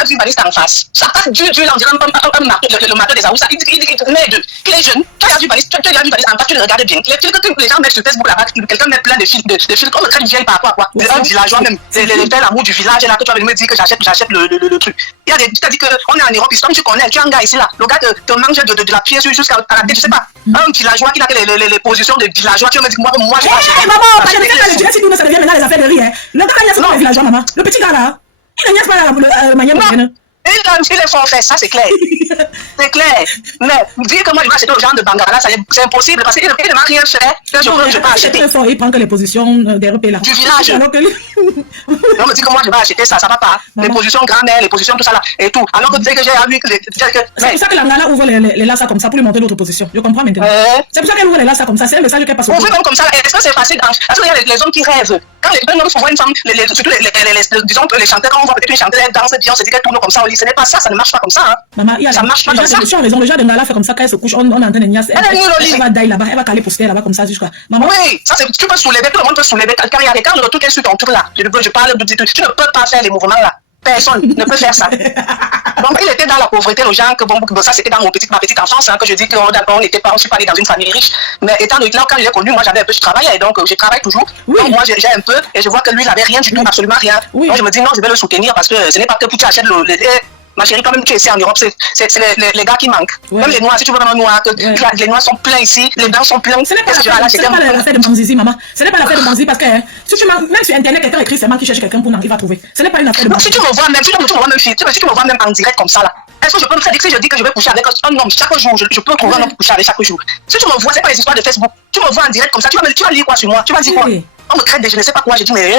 a du baliste en face. Ça passe du là, on dirait un marteau, le marteau des Aoussa. Il dit qu'il est jeune. Toi, il y a du baliste, tu as du baliste en face, tu le regardes bien. Les filtres que les gens mettent sur Facebook là-bas, quelqu'un met plein de filtres, comme le train de vieille par rapport à quoi. Un villageois même, les belles amours du village là, que tu vas venir me dire que j'achète le truc. Il y a des, tu t'as dit qu'on est en Europe, comme tu connais, tu as un gars ici là, le gars te mange de la pièce jusqu'à la tête, je sais pas. Un villageois qui a les positions de villageois, tu vas me dire que moi, je vais acheter. Maman, parce que tu sais si nous, ça devient maintenant les affaires de rire. Le gars, il y a les villageois, maman. Le petit gars là, il n'y a pas la manière de il est forfait, ça c'est clair. C'est clair. Mais dire que moi je vais acheter aux gens de Bangala, c'est impossible parce qu'il ne m'a rien fait. Je vais acheter. Il prend que les positions des repères là. Du village. Non, me dit que moi je vais acheter ça va pas. Les positions grand-mère, les positions tout ça là et tout. Alors que tu sais que j'ai vu que. C'est pour ça que la nana ouvre les lassa comme ça pour lui montrer l'autre position. Je comprends maintenant. C'est pour ça qu'elle ouvre les lassa comme ça. C'est un message qu'elle passe au. Ouvrir comme ça, est-ce que c'est facile? Parce qu'il y a les hommes qui rêvent. Quand les hommes voient une femme, surtout disons les chanteurs, quand on voit peut-être une chanteuse, elle danse bien, on se dit qu'elle tourne comme ça au lit. Ce n'est pas ça, ça ne marche pas comme ça. Hein. Maman, ça marche pas comme ça. Tu as raison, le genre de Ngala fait comme ça, quand elle se couche, on est en train de niasse. Elle va dailler là-bas, elle va caler poster là-bas comme ça jusqu'à. Maman. Oui, ça tu peux soulever, tout le monde peut soulever. Car il y a des cas, le truc est sur ton tour là. Je parle de tu ne peux pas faire les mouvements là. Personne ne peut faire ça. Donc il était dans la pauvreté, les gens que bon ça c'était dans ma petite enfance hein, que je dis que on n'était pas, on suis pas né dans une famille riche. Mais étant donné là quand je l'ai connu, moi j'avais un peu, je travaillais donc je travaille toujours. Oui. Donc moi j'ai un peu et je vois que lui il avait rien du tout, absolument rien. Oui. Donc je me dis non, je vais le soutenir parce que ce n'est pas que pour tu achètes ma chérie, quand même tu es ici en Europe, c'est les gars qui manquent. Ouais. Même les noirs, si tu veux vraiment noirs, les noirs sont pleins ici, les blancs sont pleins. Ce n'est pas l'affaire de Banzizi, maman. Ce n'est pas l'affaire de Banzizi parce que si tu même sur internet, quelqu'un écrit seulement qui cherche quelqu'un pour il va trouver. Ce n'est pas une affaire de Banzizi. Si tu me vois même, si tu me vois même, si tu me vois même en direct comme ça là, est-ce que je peux me dire que si je dis que je vais coucher avec un homme chaque jour, je peux trouver un homme pour coucher avec chaque jour. Si tu me vois, c'est pas les histoires de Facebook. Tu me vois en direct comme ça, tu vas lire quoi sur moi, tu vas dire quoi? On me traite de je ne sais pas quoi, je dis mais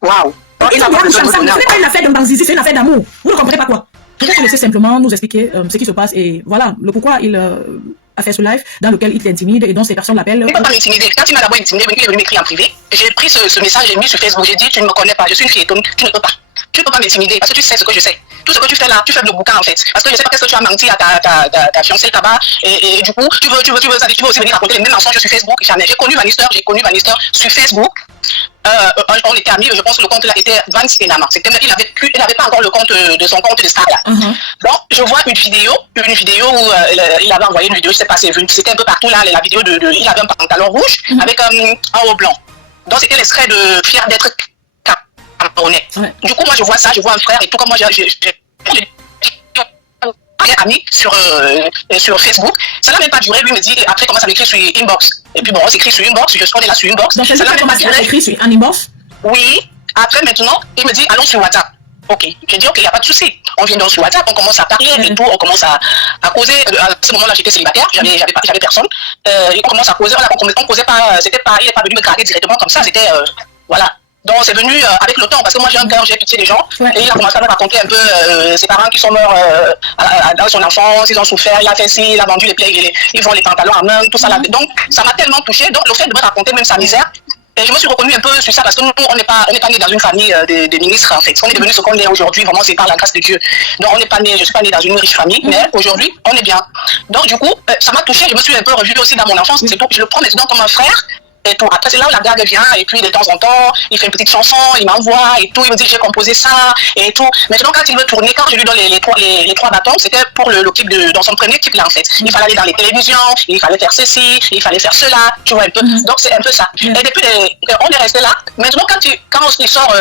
waouh. Ce n'est pas une affaire de Banzizi, c'est une affaire d'amour. Vous ne comprenez pas quoi? Je vais te laisser simplement nous expliquer ce qui se passe et voilà le pourquoi il a fait ce live dans lequel il t'intimide et dont ces personnes l'appellent. Il ne peut pas m'intimider. Quand il m'a d'abord intimidé, il est venu m'écrire en privé. J'ai pris ce message, j'ai mis sur Facebook, j'ai dit tu ne me connais pas, je suis une fille étonnée, tu ne peux pas. Tu ne peux pas m'intimider parce que tu sais ce que je sais. Tout ce que tu fais là, tu fais le bouquin en fait. Parce que je sais pas qu'est-ce que tu as menti à ta fiancée là-bas et du coup tu veux aussi venir raconter les mêmes mensonges sur Facebook. Jamais. J'ai connu Bannister sur Facebook. On était amis, je pense que le compte là était Vance Enama. Il n'avait pas encore le compte de son compte de star là. Donc je vois une vidéo où il avait envoyé une vidéo, je sais pas si c'était un peu partout là, la vidéo il avait un pantalon rouge avec un haut blanc. Donc c'était l'extrait de Fier d'être camerounais. Du coup moi je vois ça, je vois un frère et tout comme moi j'ai ami sur Facebook, ça n'a même pas duré, lui me dit, après commence à m'écrire sur inbox. Et puis bon, on s'écrit sur inbox, je scrolle là sur inbox. Donc ça n'a même pas duré. Écrit sur un inbox? Oui, après maintenant, il me dit, allons sur WhatsApp. Ok, j'ai dit, ok, il n'y a pas de souci. On vient donc sur WhatsApp, on commence à parler et tout, on commence à causer. À ce moment-là, j'étais célibataire, j'avais personne. On commence à causer, voilà, on causait pas, c'était pas, il n'est pas venu me draguer directement comme ça, c'était, voilà. Donc c'est venu avec le temps, parce que moi j'ai un cœur, j'ai pitié des gens, et il a commencé à me raconter un peu ses parents qui sont morts dans son enfance, ils ont souffert, il a fait ci, il a vendu les plaies, ils font les pantalons en main, tout ça là. Donc ça m'a tellement touché, donc le fait de me raconter même sa misère, et je me suis reconnue un peu sur ça, parce que nous, on n'est pas nés dans une famille de ministres en fait. On est devenu ce qu'on est aujourd'hui, vraiment c'est par la grâce de Dieu. Donc on n'est pas né, je suis pas née dans une riche famille, mais aujourd'hui on est bien. Donc du coup, ça m'a touché, je me suis un peu revue aussi dans mon enfance, c'est tout, je le prends maintenant comme un frère. Et tout. Après, c'est là où la blague vient, et puis de temps en temps, il fait une petite chanson, il m'envoie, et tout, il me dit j'ai composé ça, et tout. Maintenant, quand il veut tourner, quand je lui donne les trois bâtons, c'était pour le clip dans son premier clip là, en fait. Il fallait aller dans les télévisions, il fallait faire ceci, il fallait faire cela, tu vois un peu. Donc, c'est un peu ça. Et depuis, on est resté là. Maintenant, quand il sort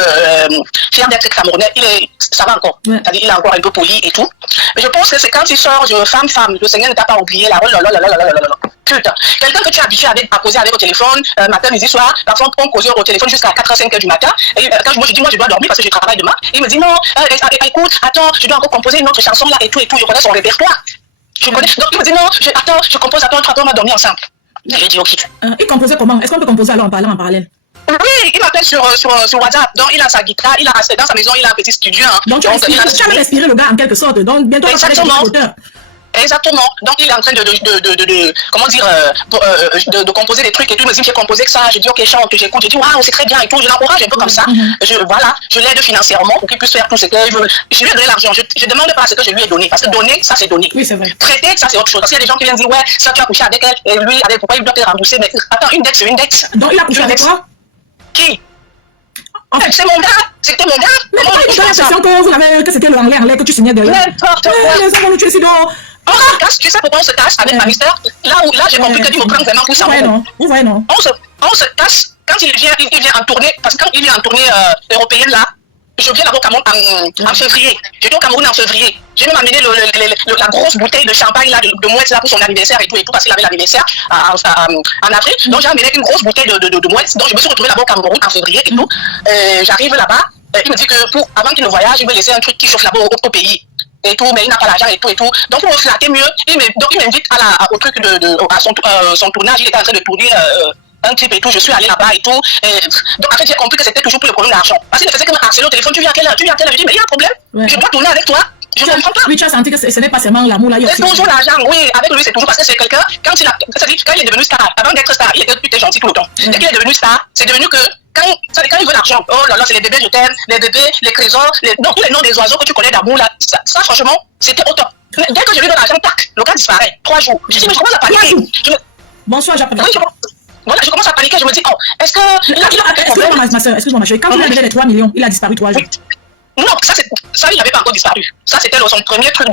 Fier d'être camerounais, ça va encore. C'est-à-dire, il est encore un peu poli et tout. Mais je pense que c'est quand il sort femme, le Seigneur ne t'a pas oublié là, putain. Quelqu'un que tu es habitué à causer avec au téléphone, matin, midi, soir, parfois on causait au téléphone jusqu'à 4h-5h du matin. Et quand moi je dis, moi je dois dormir parce que je travaille demain. Et il me dit, non, écoute, attends, je dois encore composer une autre chanson là et tout, je connais son répertoire. Donc il me dit, non, je compose, attends, on va dormir ensemble. J'ai dit, ok. Il composait comment? Est-ce qu'on peut composer alors en parlant en parallèle? Oui, il m'appelle sur WhatsApp. Donc il a sa guitare, dans sa maison, il a un petit studio. Hein. Donc tu as inspiré le gars en quelque sorte. Donc bientôt on va parler de l'auteur. Exactement. Donc il est en train comment dire, de composer des trucs et tout. Il me dit j'ai composé que ça. Je dis ok, chante, j'écoute. Je dis waouh, c'est très bien et tout. Je l'encourage un peu comme ça. Je l'aide financièrement pour qu'il puisse faire tout ce qu'il veut. Je lui ai donné l'argent. Je demande pas ce que je lui ai donné parce que donner, ça c'est donner. Oui, c'est vrai. Prêter, ça c'est autre chose. Parce qu'il y a des gens qui viennent dire ouais, ça tu as couché avec elle et lui, pourquoi il doit te rembourser? Mais attends, une dette c'est une dette. Donc il a couché avec toi? Qui? C'est mon gars. C'était mon gars. Mais j'ai l'impression que c'était le anglais que tu signais derrière. N'importe quoi. Les hommes, tu es si donc. On se casse, tu sais pourquoi on se casse avec ma mystère? Là j'ai compris que tu me prends vraiment pour ça. Vous voyez, non. On se casse quand il vient en tournée, parce que quand il vient en tournée européenne là, je viens d'abord au Cameroun en février. J'étais au Cameroun en février. J'ai même amené la grosse bouteille de champagne là, de Mouette là pour son anniversaire et tout, parce qu'il avait l'anniversaire en avril. Donc j'ai amené une grosse bouteille de Mouette. Donc je me suis retrouvée là-bas au Cameroun en février et tout. J'arrive là-bas, il me dit que avant qu'il ne voyage, il veut laisser un truc qui chauffe là-bas au pays. Et tout, mais il n'a pas l'argent et tout. Donc pour me flatter mieux, il m'invite au truc à son tournage. Il était en train de tourner un clip et tout, je suis allé là-bas et tout. Donc en fait, j'ai compris que c'était toujours pour le problème d'argent. Parce qu'il ne faisait que me harceler au téléphone. Tu viens à quelle heure? Je dis, mais il y a un problème. Je dois tourner avec toi. Je ne comprends pas. Oui, tu as senti que ce n'est pas seulement l'amour là. C'est toujours l'argent, oui. Avec lui, c'est toujours parce que c'est quelqu'un. Quand il est devenu star, avant d'être star, il était gentil tout le temps. Dès qu'il est devenu star, c'est devenu que quand il veut l'argent, oh là là, c'est les bébés, je t'aime, les bébés, les trésors, tous les noms des oiseaux que tu connais d'amour là. Ça, franchement, c'était au top. Mais dès que je lui donne l'argent, tac, le gars disparaît. 3 jours. Je dis, mais je commence à paniquer. Bonsoir, j'appelle. Voilà, je commence à paniquer, je me dis, oh, est-ce que... Excuse-moi, ma chérie, quand il a donné les 3 millions, il a disparu 3 jours. Non, ça il n'avait pas encore disparu. Ça, c'était son premier truc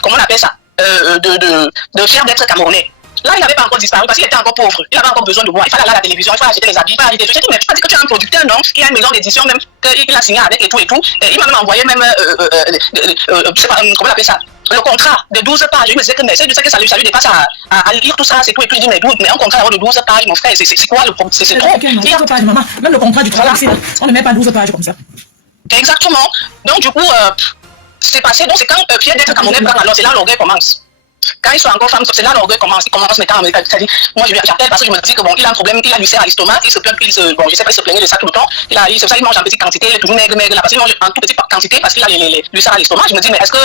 comment on appelle ça, de faire d'être Camerounais. Là, il n'avait pas encore disparu parce qu'il était encore pauvre. Il avait encore besoin de moi. Il fallait aller à la télévision, il fallait acheter les habits, il fallait acheter des trucs. Mais tu m'as dit que tu es un producteur, non? Il y a une maison d'édition même, qu'il a signé avec et tout et tout. Et il m'a même envoyé même, je sais pas, comment on appelle ça, le contrat de 12 pages. Il me disait que, mais c'est que ça lui dépasse à lire tout ça, c'est tout. Et puis il dit, mais un contrat de 12 pages, mon frère, c'est quoi le problème? C'est trop. 12 pages, maman. Même le contrat du travail ici, on ne met pas 12 pages comme ça. Exactement. Donc, du coup, c'est passé. Donc, c'est quand Pierre d'être Camerounais prend, alors c'est là l'orgueil commence. Quand ils sont encore femmes, c'est là l'orgueil commence. Il commence maintenant, c'est-à-dire, moi j'appelle parce que je me dis que bon, il a un problème, il a l'ulcère à l'estomac, il se plaint, bon, je sais pas, il se plaignait de ça tout le temps. C'est ça, il mange en petite quantité, il est toujours maigre là, parce qu'il mange en toute petite quantité parce qu'il a l'ulcère à l'estomac. Je me dis, mais est-ce que,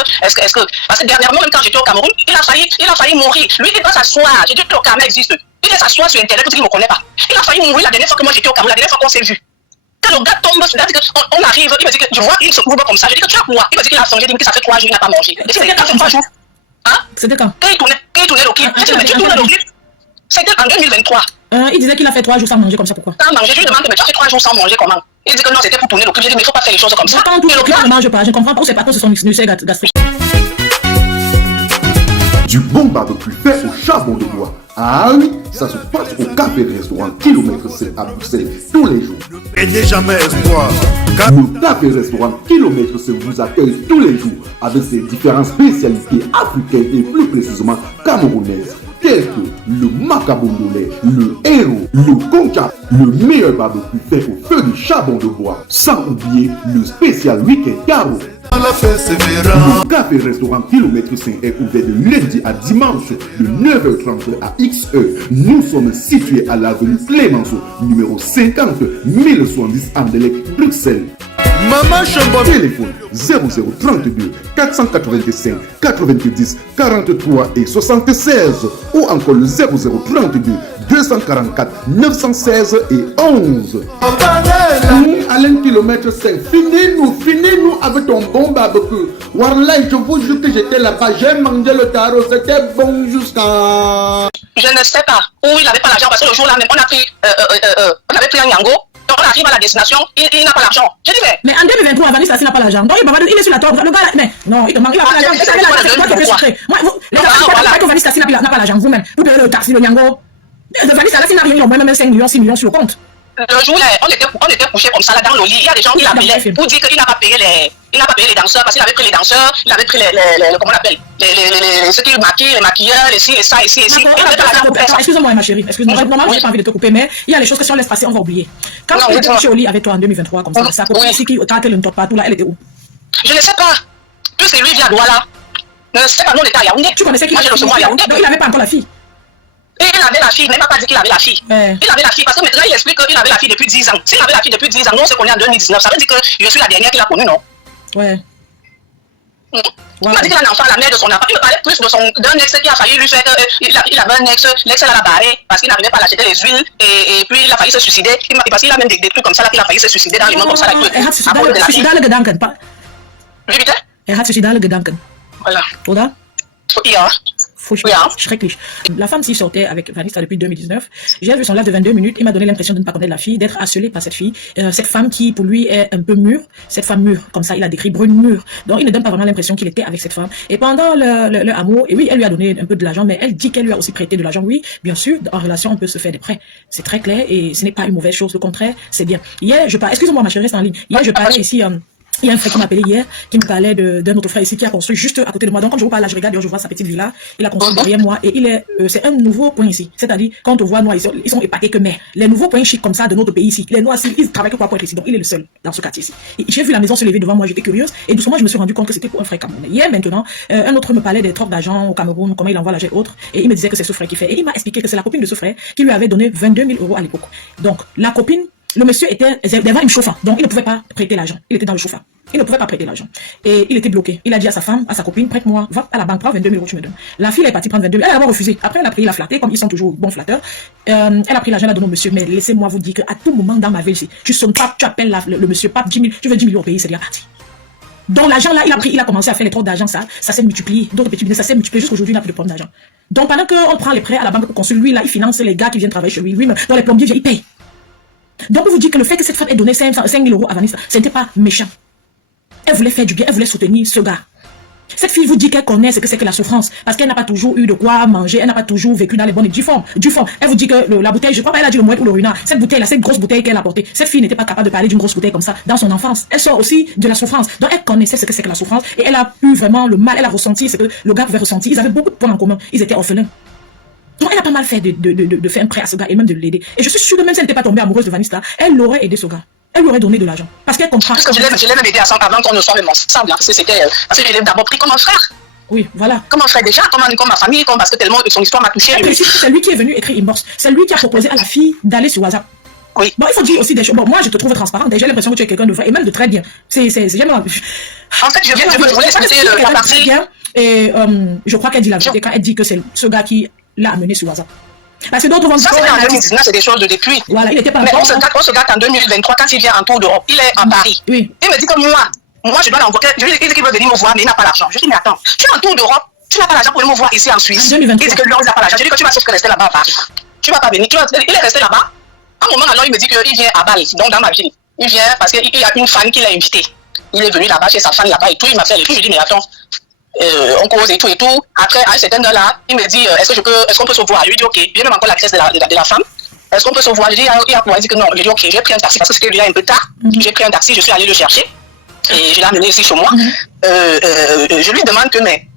parce que dernièrement, même quand j'étais au Cameroun, il a failli mourir. Lui, il doit s'asseoir. J'ai dit que le Cameroun existe. Il doit s'asseoir sur Internet parce qu'il ne me connaît pas. Il a failli mourir la dernière fois que moi j'étais au Cameroun, la dernière fois qu'on s'est vu. Quand le gars tombe, on arrive, il me dit que je vois, il se couvre comme ça. Je dis que tu as quoi? Il me dit qu'il a songé, il dit que ça fait 3 jours, il n'a pas mangé. Et c'est quand 3 jours. Hein? C'était quand? Quand il tournait le clip. Je dis, mais tu tournes le clip? C'était en 2023. Il disait qu'il a fait 3 jours sans manger comme ça, pourquoi? Sans manger, je lui demande, mais tu as fait 3 jours sans manger comment? Il dit que non, c'était pour tourner le clip. Je dis, mais il ne faut pas faire les choses comme ça. Quand tout le clip ne mange pas, je ne comprends pas où c'est pas que ce sont ulcères gastriques. Du bon barbecue fait au charbon de bois. Ah oui, ça se passe au café restaurant Kilomètre C à Bruxelles tous les jours. Et n'est jamais espoir. Le café restaurant Kilomètre C vous accueille tous les jours avec ses différentes spécialités africaines et plus précisément camerounaises, telles que le macabondolais, le héros, le concha, le meilleur barbecue fait au feu de charbon de bois, sans oublier le spécial week-end carreau. Le café restaurant Kilomètre 5 est ouvert de lundi à dimanche de 9h30 à XE. Nous sommes situés à l'avenue Clémenceau, numéro 50 1070 Anderlecht, Bruxelles. Maman Chambon. Téléphone 0032 485 90 43 et 76 ou encore le 0032 244 916 et 11. Alain Kilomètre 5, finis-nous avec ton bon barbecue. Warlai, je vous jure que j'étais là-bas, j'ai mangé le tarot, c'était bon jusqu'à... Je ne sais pas où il n'avait pas l'argent parce que le jour là même, on avait pris un yango. Donc on arrive à la destination, il n'a pas l'argent. Je dis mais en 2023, Vanessa n'a pas l'argent. Donc il est sur la table. Le gars là, mais non, il te manque, il n'a pas l'argent. C'est toi qui fais sucrer. Moi, les gars, que Vanessa n'a pas l'argent vous-même. Vous payez le taxi, le yango. Vanessa n'a rien, il y a même 5 millions, 6 millions sur le compte. Le jour là, on était couchés comme ça là dans le lit. Il y a des gens qui l'appelaient pour dire qu'il n'a pas payé les danseurs parce qu'il avait pris les danseurs, il avait pris comment on appelle, ceux qui maquillent, les maquilleurs, les ci, les ça, ici. Excuse-moi ma chérie, excuse-moi. Normalement j'ai pas envie de te couper, mais il y a les choses que si on laisse passer, on va oublier. Quand tu étais couché au lit avec toi en 2023 comme ça, copine ici qui t'a le top partout là, elle était où? Je ne sais pas. Puisque lui vient à Douala. Je ne sais pas, nous on était à Yaoundé. Tu connaissais qui? Moi j'ai reçu à Yaoundé. Donc il n'avait pas encore la fille. Et il avait la fille, même pas dit qu'il avait la fille. Il avait la fille parce que maintenant il explique qu'il avait la fille depuis 10 ans. S'il avait la fille depuis 10 ans, nous on se connaît en 2019. Ça veut dire que je suis la dernière qu'il a connue, non? Ouais. Il m'a dit qu'il a un enfant à la mère de son enfant. Il me parlait plus d'un ex qui a failli lui faire il avait un ex, l'ex l'a barré parce qu'il n'arrivait pas à acheter les huiles et puis il a failli se suicider. Parce qu'il a même des trucs comme ça là qu'il a failli se suicider dans les mains comme ça là. Er hat suicidale gedanken. Wie bitte? Er hat suicidale gedanken. Voilà. Oder? Ja. Schrecklich. La femme s'y sortait avec Vanessa depuis 2019. J'ai vu son live de 22 minutes. Il m'a donné l'impression de ne pas connaître la fille, d'être harcelé par cette fille. Cette femme qui, pour lui, est un peu mûre. Cette femme mûre, comme ça, il a décrit brune mûre. Donc, il ne donne pas vraiment l'impression qu'il était avec cette femme. Et pendant le amour, et oui, elle lui a donné un peu de l'argent, mais elle dit qu'elle lui a aussi prêté de l'argent. Oui, bien sûr, en relation, on peut se faire des prêts. C'est très clair et ce n'est pas une mauvaise chose. Au contraire, c'est bien. Hier, excusez-moi, ma chérie, reste en ligne. Hier, je parlais ici, il y a un frère qui m'a appelé hier, qui me parlait d'un autre frère ici qui a construit juste à côté de moi. Donc quand je vous parle là, je regarde, je vois sa petite villa. Il a construit derrière moi et c'est un nouveau point ici. C'est-à-dire, quand on voit noirs, ils sont épatés que mais les nouveaux points chics comme ça de notre pays ici, les noirs, ils travaillent que pour être ici. Donc il est le seul dans ce quartier ici. J'ai vu la maison se lever devant moi, j'étais curieuse et doucement je me suis rendu compte que c'était pour un frère camerounais. Hier maintenant, un autre me parlait des trocs d'argent au Cameroun, comment il envoie l'argent et autres, et il me disait que c'est ce frère qui fait. Et il m'a expliqué que c'est la copine de ce frère qui lui avait donné 22 000 € à l'époque. Donc la copine, le monsieur était devant une chauffeur, donc il ne pouvait pas prêter l'argent. Il était dans le chauffeur. Il ne pouvait pas prêter l'argent. Et il était bloqué. Il a dit à sa femme, à sa copine, prête-moi, va à la banque, prends 22 000 €, tu me donnes. La fille est partie prendre 22 000 €. Elle a d'abord refusé. Après, elle a pris la flattée, comme ils sont toujours bons flatteurs. Elle a pris l'argent, elle a donné au monsieur. Mais laissez-moi vous dire qu'à tout moment dans ma vie ici, tu sonnes pas, tu appelles le monsieur, pas 10 000, tu veux 10 000 € au pays, c'est déjà parti. Donc l'argent là, il a commencé à faire les trocs d'argent, ça s'est multiplié. D'autres petits business, ça s'est multiplié jusqu'aujourd'hui, il n'a plus de problème d'argent. Donc pendant qu'on prend les prêts à la banque pour construire, lui là, il finance les gars qui viennent travailler chez lui. Lui-même, dans les plombiers, il paye. Donc vous dites que le fait que cette femme ait donné 5 000 € à Vanessa, ce n'était pas méchant. Elle voulait faire du bien, elle voulait soutenir ce gars. Cette fille vous dit qu'elle connaît ce que c'est que la souffrance, parce qu'elle n'a pas toujours eu de quoi manger, elle n'a pas toujours vécu dans les bonnes et du fond. Elle vous dit que la bouteille, je crois pas, elle a dit le mouette ou le renard. Cette bouteille là, cette grosse bouteille qu'elle a portée, cette fille n'était pas capable de parler d'une grosse bouteille comme ça dans son enfance. Elle sort aussi de la souffrance. Donc elle connaissait ce que c'est que la souffrance et elle a eu vraiment le mal, elle a ressenti ce que le gars pouvait ressentir. Ils avaient beaucoup de points en commun, ils étaient orphelins. Donc elle a pas mal fait de faire un prêt à ce gars et même de l'aider. Et je suis sûre que même si elle n'était pas tombée amoureuse de Vanessa, elle l'aurait aidé ce gars. Elle lui aurait donné de l'argent. Parce qu'elle comprend. Parce que je l'ai même aidé à ça avant qu'on ne soit même ensemble. Parce que je l'ai d'abord pris comme un frère. Oui, voilà. Comme un frère déjà, comme ma famille, parce que tellement son histoire m'a touché. C'est lui qui est venu écrire Inbox. C'est lui qui a proposé à la fille d'aller sur WhatsApp. Oui. Bon, il faut dire aussi des choses. Bon, moi, je te trouve transparente. J'ai l'impression que tu es quelqu'un de vrai et même de très bien. J'aime. En fait, je voulais ça, c'est la partie. Et je crois qu'elle dit la vérité quand elle dit que c'est ce gars qui l'a amené sur WhatsApp. Parce que d'autres vont dire. Ça, c'était en 2019, c'est des choses de depuis. Voilà, il était pas. Mais on se gâte en 2023 quand il vient en tour d'Europe. Il est en Paris. Oui. Il me dit que moi, je dois l'envoyer. Je lui dis qu'il veut venir me voir, mais il n'a pas l'argent. Je lui dis, mais attends, tu es en tour d'Europe, tu n'as pas l'argent pour venir me voir ici en Suisse. Il dit que lui, il n'a pas l'argent. Je lui dis que tu vas sauf rester là-bas à Paris. Tu vas pas venir. Il est resté là-bas. À un moment, alors, il me dit qu'il vient à Bâle, donc dans ma ville. Il vient parce qu'il y a une femme qui l'a invité. Il est venu là-bas chez sa femme là-bas et tout. Il m'a fait les trucs. Je lui dis, mais attends. On cause et tout. Après, à un certain heure là, il me dit est-ce qu'on peut se voir? Je lui dis ok, j'ai même encore l'adresse de la femme. Est-ce qu'on peut se voir? Je dis il dit que non. Je dis ok, j'ai pris un taxi parce que c'était déjà un peu tard. J'ai pris un taxi, je suis allé le chercher et je l'ai amené ici chez moi. Je lui demande que mais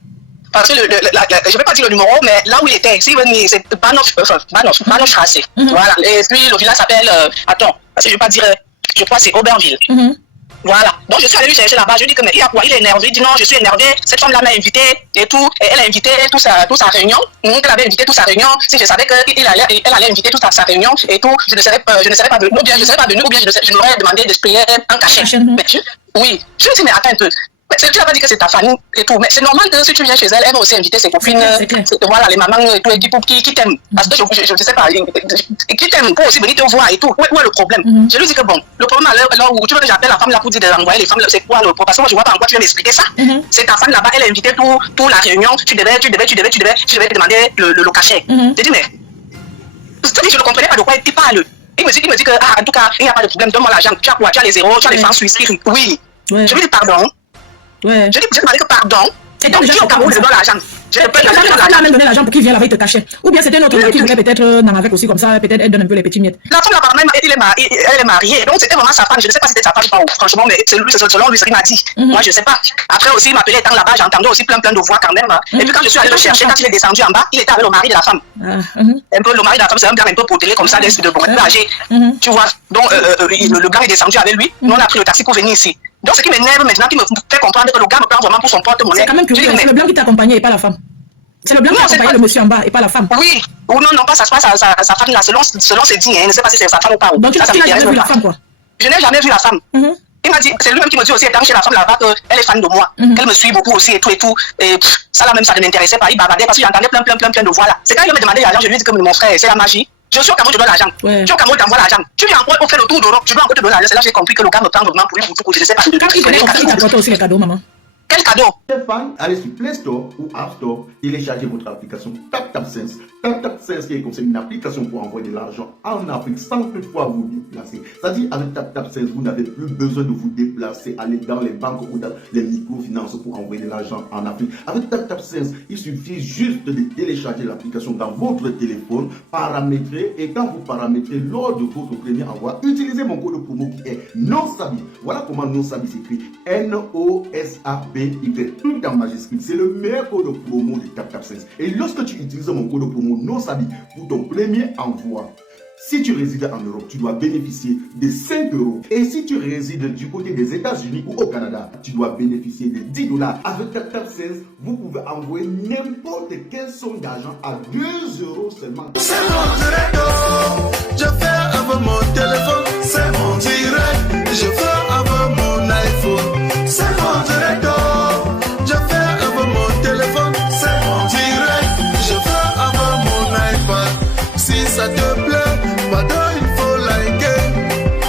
parce que je ne vais pas dire le numéro, mais là où il était, c'est Bahnhof Straße. Voilà. Et puis le village s'appelle attends, parce que je ne vais pas dire, je crois que c'est Auberville. Voilà. Donc je suis allé lui chercher là-bas. Je lui dis que mais il y a quoi? Il est énervé. Il dit non, je suis énervé. Cette femme-là m'a invité et tout. Et elle a invité toute sa réunion. Elle avait invité toute sa réunion. Si je savais qu'elle allait inviter toute sa réunion et tout, je ne serais pas venu. Ou bien je ne serais pas venu. Ou bien je m'aurais demandé de se payer un cachet. Oui. Je lui dis mais attends un peu. Tu n'as pas dit que c'est ta famille et tout, mais c'est normal que si tu viens chez elle, elle va aussi inviter ses copines, voilà, les mamans et tout, qui t'aiment. Parce que je ne sais pas, qui t'aiment pour aussi venir te voir et tout. Où est le problème? Je lui dis que bon, le problème à l'heure où tu veux que j'appelle la femme là pour dire d'envoyer les femmes, c'est quoi le problème? Parce que moi je vois pas en quoi tu veux m'expliquer ça. C'est ta femme là-bas, elle a invité toute la réunion, tu devais te demander le cachet. Je dis mais, je ne comprenais pas de quoi il parle. Il me dit que, en tout cas, il n'y a pas de problème, donne-moi l'argent, tu as les zéros, tu as les francs suisses. Oui. Je lui dis pardon. Ouais. Je dis que pardon. Et donc, tu es au Cameroun, je dois l'argent. Je ne peux pas même donner l'argent pour qu'il vienne là-bas, il te cachait. Ou bien c'était une autre femme qui voulait peut-être n'en avec aussi comme ça, peut-être elle donne un peu les petits miettes. La femme là-bas, elle est mariée. Donc c'était vraiment sa femme. Je ne sais pas si c'était sa femme ou pas, franchement, mais c'est selon lui ce qu'il m'a dit. Moi, je ne sais pas. Après aussi, il m'appelait étant là-bas, j'entendais aussi plein de voix quand même. Et puis quand je suis allé le chercher, quand il est descendu en bas, il était avec le mari de la femme. Un peu le mari de la femme, c'est un gars un peu potelé comme ça, de beaucoup âgé. Tu vois. Donc le gars est descendu avec lui. Nous on a pris le taxi pour venir ici. Donc, ce qui m'énerve maintenant, qui me fait comprendre que le gars me prend vraiment pour son porte-monnaie. C'est quand même curieux, c'est le blanc qui t'accompagnait et pas la femme. C'est le blanc qui accompagnait le monsieur en bas et pas la femme. Oui, ou non, pas sa femme là, selon ses dires, je ne sais pas si c'est sa femme ou pas. Donc, tu n'as jamais vu la femme, quoi? Je n'ai jamais vu la femme. Il m'a dit, c'est lui-même qui me dit aussi, étant chez la femme là-bas, qu'elle est fan de moi, qu'elle me suit beaucoup aussi et tout. Et ça là même, ça ne m'intéressait pas. Il bavardait parce que j'entendais plein de voix là. C'est quand il me demandait l'argent, je lui ai dit que mon frère, c'est la magie. Je suis au Cameroun, je donne l'argent. Tu es au Cameroun, tu envoies l'argent. Tu viens encore, on fait le tour d'Europe, tu dois encore te donner l'argent. C'est là que j'ai compris que le gars me prend vraiment pour lui, je ne sais pas. Quand il connaît, il t'apporte aussi les cadeaux, maman. Quel cadeau? Les fans, allez sur Play Store ou App Store, téléchargez votre application TapTapSense. TapTapSense qui est comme une application pour envoyer de l'argent en Afrique sans toutefois vous déplacer. C'est-à-dire avec TapTapSense, vous n'avez plus besoin de vous déplacer, aller dans les banques ou dans les microfinances pour envoyer de l'argent en Afrique. Avec TapTapSense, il suffit juste de télécharger l'application dans votre téléphone, paramétrer, et quand vous paramétrez lors de votre premier envoi, utilisez mon code promo qui est NOSABI. Voilà comment NOSABI s'écrit. NOSABY, tout en majuscule. C'est le meilleur code promo de TapTapSense. Et lorsque tu utilises mon code promo NOSABI pour ton premier envoi, si tu résides en Europe, tu dois bénéficier de 5 €. Et si tu résides du côté des États-Unis ou au Canada, tu dois bénéficier de 10 $. Avec TapTapSense, vous pouvez envoyer n'importe quelle somme d'argent à 2 € seulement. C'est mon direct, je fais avec mon téléphone. C'est mon direct, je fais avec mon iPhone. C'est mon direct, je fais avec mon téléphone. C'est mon direct, je fais avec mon iPad. Si ça te plaît, pardon, il faut liker.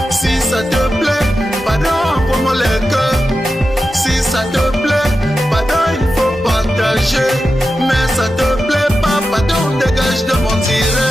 Si ça te plaît, pardon, pour les cœurs. Si ça te plaît, pardon, il faut partager. Mais ça te plaît pas, pardon, dégage de mon direct.